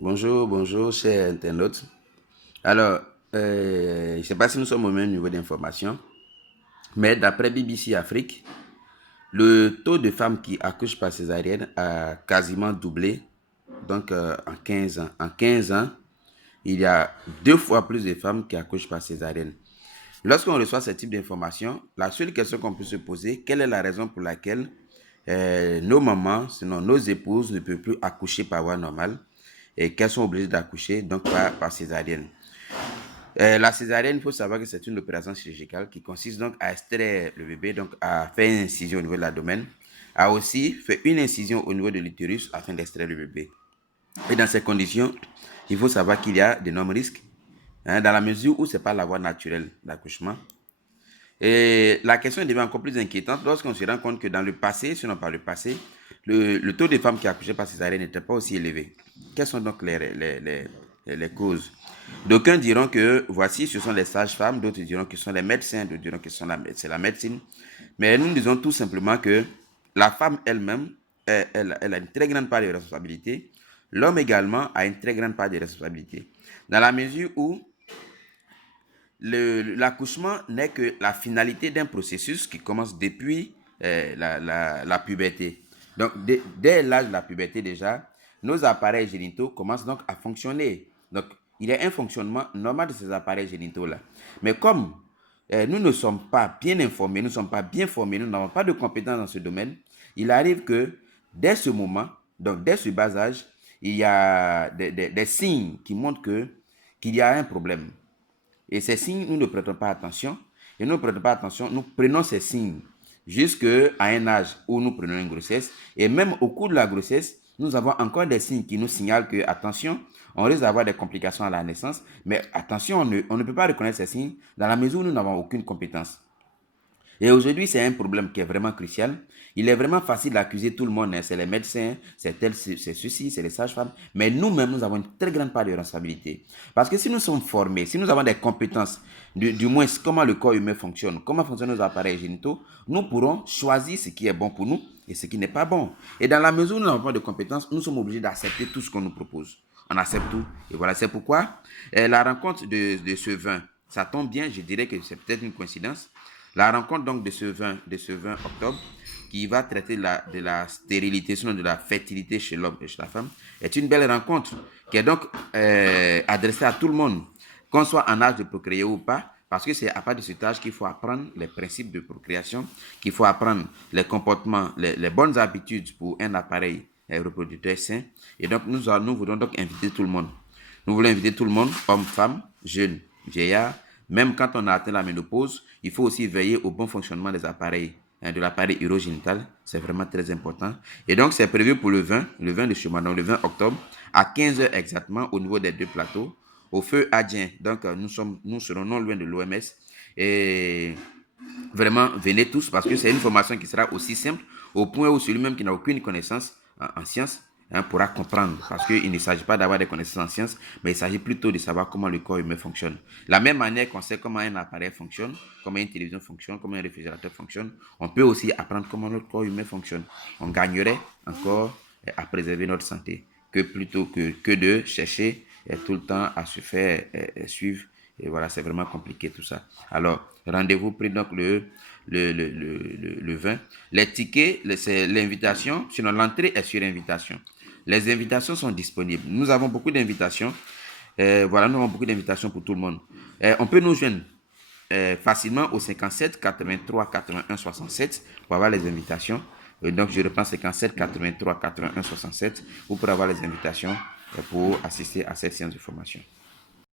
Bonjour, chers internautes. Alors, je ne sais pas si nous sommes au même niveau d'information, mais d'après BBC Afrique, le taux de femmes qui accouchent par césarienne a quasiment doublé. Donc, en 15 ans. En 15 ans, il y a 2 fois plus de femmes qui accouchent par césarienne. Lorsqu'on reçoit ce type d'informations, la seule question qu'on peut se poser, quelle est la raison pour laquelle nos mamans, sinon nos épouses, ne peuvent plus accoucher par voie normale et qu'elles sont obligées d'accoucher donc par césarienne. La césarienne, il faut savoir que c'est une opération chirurgicale qui consiste donc à extraire le bébé, donc à faire une incision au niveau de l'abdomen, à aussi faire une incision au niveau de l'utérus afin d'extraire le bébé. Et dans ces conditions, il faut savoir qu'il y a d'énormes risques, dans la mesure où ce n'est pas la voie naturelle d'accouchement. Et la question devient encore plus inquiétante lorsqu'on se rend compte que dans le passé, sinon par le passé, le taux de femmes qui accouchaient par césarienne n'était pas aussi élevé. Quelles sont donc les causes? D'aucuns diront que voici, ce sont les sages-femmes, d'autres diront que ce sont les médecins, d'autres diront que c'est la médecine. Mais nous disons tout simplement que la femme elle-même, elle a une très grande part de responsabilité. L'homme également a une très grande part de responsabilité. Dans la mesure où l'accouchement n'est que la finalité d'un processus qui commence depuis la puberté. Donc, dès l'âge de la puberté déjà, nos appareils génitaux commencent donc à fonctionner. Donc, il y a un fonctionnement normal de ces appareils génitaux-là. Mais comme nous ne sommes pas bien informés, nous ne sommes pas bien formés, nous n'avons pas de compétences dans ce domaine, il arrive que dès ce moment, donc dès ce bas âge, il y a des signes qui montrent qu'il y a un problème. Et ces signes, nous ne prêtons pas attention. Et nous ne prêtons pas attention, nous prenons ces signes jusqu'à un âge où nous prenons une grossesse. Et même au cours de la grossesse, nous avons encore des signes qui nous signalent que, attention, on risque d'avoir des complications à la naissance. Mais attention, on ne peut pas reconnaître ces signes dans la mesure où nous n'avons aucune compétence. Et aujourd'hui, c'est un problème qui est vraiment crucial. Il est vraiment facile d'accuser tout le monde. C'est les médecins, c'est ceci, c'est les sages-femmes. Mais nous-mêmes, nous avons une très grande part de responsabilité. Parce que si nous sommes formés, si nous avons des compétences, du moins comment le corps humain fonctionne, comment fonctionnent nos appareils génitaux, nous pourrons choisir ce qui est bon pour nous et ce qui n'est pas bon. Et dans la mesure où nous n'avons pas de compétences, nous sommes obligés d'accepter tout ce qu'on nous propose. On accepte tout. Et voilà, c'est pourquoi la rencontre de ce vin, ça tombe bien, je dirais que c'est peut-être une coïncidence. La rencontre donc de ce 20 octobre, qui va traiter de la stérilité, sinon de la fertilité chez l'homme et chez la femme, est une belle rencontre qui est donc adressée à tout le monde, qu'on soit en âge de procréer ou pas, parce que c'est à partir de cet âge qu'il faut apprendre les principes de procréation, qu'il faut apprendre les comportements, les bonnes habitudes pour un appareil reproducteur sain. Et donc nous voulons donc inviter tout le monde. Nous voulons inviter tout le monde, hommes, femmes, jeunes, vieillards. Même quand on a atteint la ménopause, il faut aussi veiller au bon fonctionnement des appareils, de l'appareil urogénital. C'est vraiment très important. Et donc, c'est prévu pour le 20 de ce mois, donc le 20 octobre, à 15 h exactement, au niveau des deux plateaux, au feu Adjien. Donc, nous serons non loin de l'OMS. Et vraiment, venez tous parce que c'est une formation qui sera aussi simple au point où celui-même qui n'a aucune connaissance en sciences pourra comprendre. Parce qu'il ne s'agit pas d'avoir des connaissances en sciences, mais il s'agit plutôt de savoir comment le corps humain fonctionne. La même manière qu'on sait comment un appareil fonctionne, comment une télévision fonctionne, comment un réfrigérateur fonctionne, on peut aussi apprendre comment notre corps humain fonctionne. On gagnerait encore à préserver notre santé que plutôt que de chercher tout le temps à se faire suivre. Et voilà, c'est vraiment compliqué tout ça. Alors, rendez-vous pris donc le 20. Les tickets, c'est l'invitation, sinon l'entrée est sur invitation. Les invitations sont disponibles. Nous avons beaucoup d'invitations. Voilà, nous avons beaucoup d'invitations pour tout le monde. On peut nous joindre facilement au 57 83 81 67 pour avoir les invitations. Donc, je reprends 57 83 81 67 ou pour avoir les invitations pour assister à cette séance de formation.